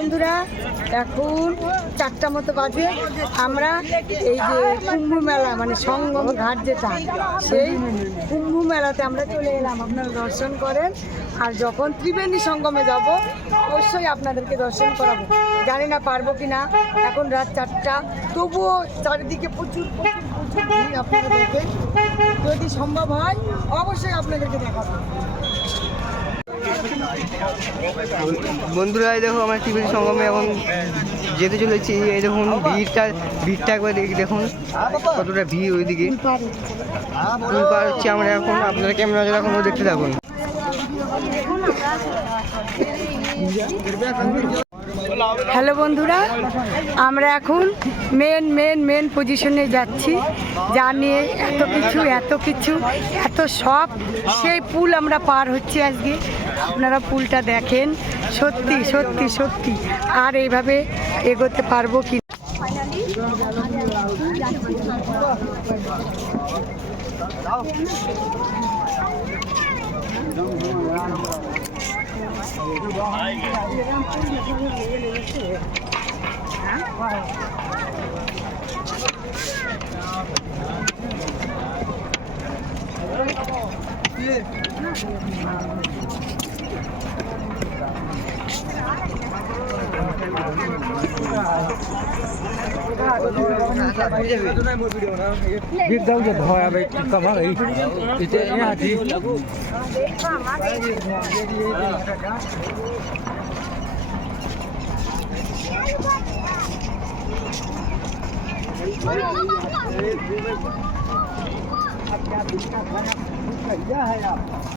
বন্ধুরা, এখন 4টা মতো বাজে। আমরা এই যে কুম্ভ মেলা মানে সঙ্গম ঘাট যেটা, সেই কুম্ভ মেলাতে আমরা চলে এলাম। আপনারা দর্শন করেন, আর যখন ত্রিবেণী সঙ্গমে যাব অবশ্যই আপনাদেরকে দর্শন করাবো। জানি না পারবো কি না, এখন রাত 4টা, তবুও চারিদিকে প্রচুর প্রচুর প্রচুর ভিড়। আপনারা দেখবেন, যদি সম্ভব হয় অবশ্যই আপনাদেরকে দেখাবো। বন্ধুরা, এই দেখো আমরা ত্রিবেণী সঙ্গমে এখন যেতে চলেছি। এই দেখুন ভিড়টা একবার দেখুন কতটা ভিড় ওইদিকে। পার হচ্ছে আমরা এখন, আপনারা ক্যামেরা এখন দেখতে থাকুন। হ্যালো বন্ধুরা, আমরা এখন মেন পজিশনে যাচ্ছি। যা নিয়ে এত কিছু এত সব, সেই পুল আমরা পার হচ্ছি আজকে। আপনারা পুলটা দেখেন, সত্যি সত্যি সত্যি। আর এইভাবে এগোতে পারবো কি?